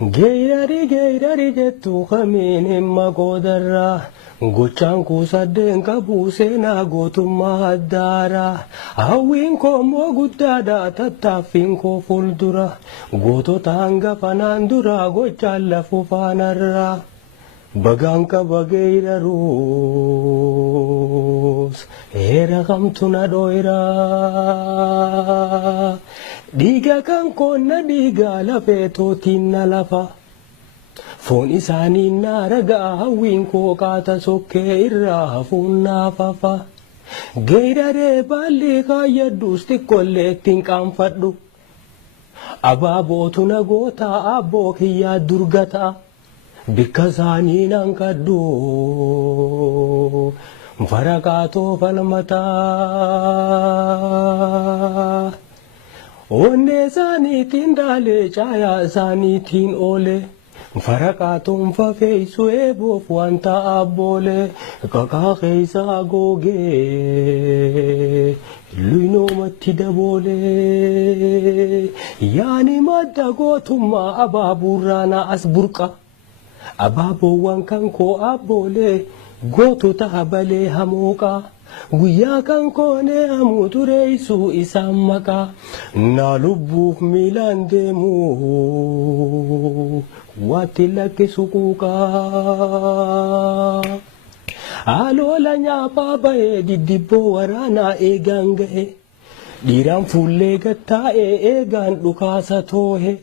Geraree jettu kamiin himma goodarraa gochaan kuusaddeen qabu seenaa gootummaa addaara hawwiin koo immoo guddaadha tattaaffiin koo fuuldura gootota hangafanaan dura gochaan lafuu faanarraa bagaan qaba geeraruus heera kamtu na dhoyraa dhiiga kan koonna dhiiga lafeetootiin na lafa foon isaanii na ragaa hawwiin koo qaata sokkee irraa hafuun naafafa geeraree baallee kaayyadduus xiqqollee ittiin qaanfadhu abaabootu na gootaa abboo kiyyaa durgataa bikka isaanii nan kadhu faraqaatoo falmataa onne isaaniitiin daalee caayaa isaaniitiin oole faraqaatoon fafeessu eeboof wanta abboole kakaa keessaa googee luynoomatti daboole yaani madda gootummaa abaabuurraa na as burqa abaaboowwan kan koo abboole gootota habalee hamooqa guyyaa kan koonee hamuu tureessuu isaan maqaa na lubbuuf miilaan deemu waatti lakkisu quuqaa aloola nyaaphaa bahee diddibboo waraanaa eegaan gahe dhiiraan fuullee gattaa'ee eegaan dhukaasa toohe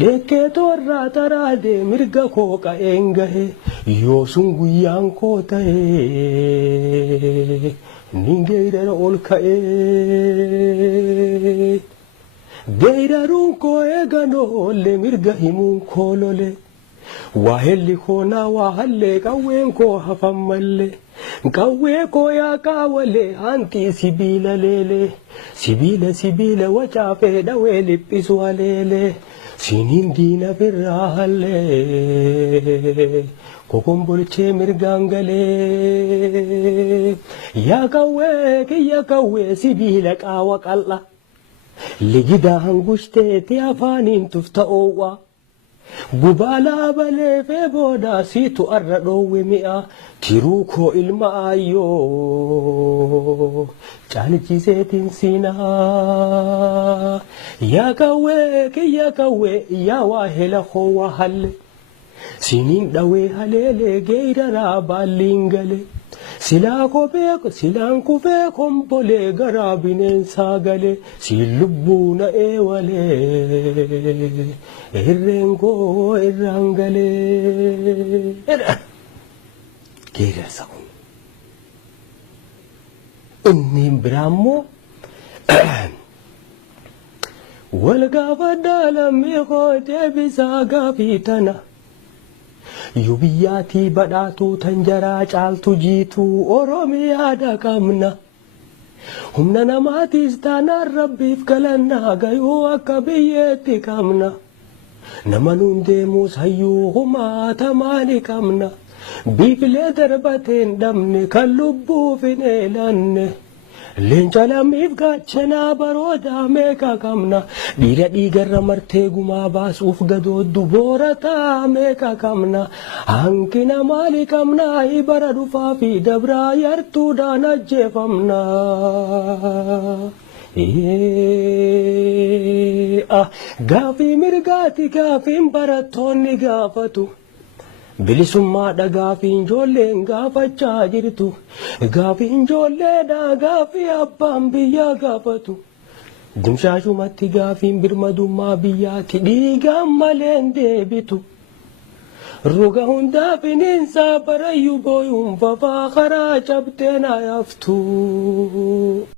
deekkee toorraa taraadee mirga koo qa'een gahe yoo sun guyyaan koo ta'ee nin geerara ol ka'ee geeraruun koo eeganoolle mirga himuun koo lole waahelli koo naa waahallee qawween koo hafan mallee qawwee koo yaa qaawalee hantii sibiila leelee sibiila wacaafee dhawee liphisu haleelee siniin diina birraa hallee kokombolchee mirgaan galee yaa qawwee kiyya qawwee sibiila qaawa qal'a ligidaa hangushteeti afaaniin tufta'oowwa gubaalaa balee fee boodaa siitu arra dhoowwe mi'a tiruu koo ilma ayyoo caalchiseetiin siinaa yaa qawwee kiyya qawwee yaa waa hela koo waa halle siniin dhawee haleelee geeraraa baalliin galee silaan kufee kombolee garaa bineensaa galee siin lubbuu na eewalee irreen koo irraan galee geerarsa kun inni biraammoo wal gaafadhaa lammii koo deebisaa gaafii tana yoo biyyaatii badhaatuu tan jaraa caaltu jiituu oromiyaadha qabna humna namaatiis taanaan rabbiif galannaa gayuu akka biyyeetti qabna nama nuun deemuus hayyuu humaata maali qabna biifilee darbateen dhabne kan lubbuuf hin eelanne leenca lammiif gaachanaa baroodaa meeqa qabna dhiira dhiigarra martee gumaa baasuuf gadooddu boorataa meeqa qabna hankina maali qabna ibara dhufaa fi dabraa yartuudhaan ajjeefamna gaafii mirgaati gaafiin barattoonni gaafatu bilisummaadha gaafiin ijoolleen gaafachaa jirtu gaafiin ijoolleedha gaafii abbaan biyyaa gaafatu dimshaashumatti gaafiin birmadummaa biyyaatti dhiigaan maleen deebitu roga hundaa finiinsaa barayyuu booyuun fafaa karaa cabteen hayaftu.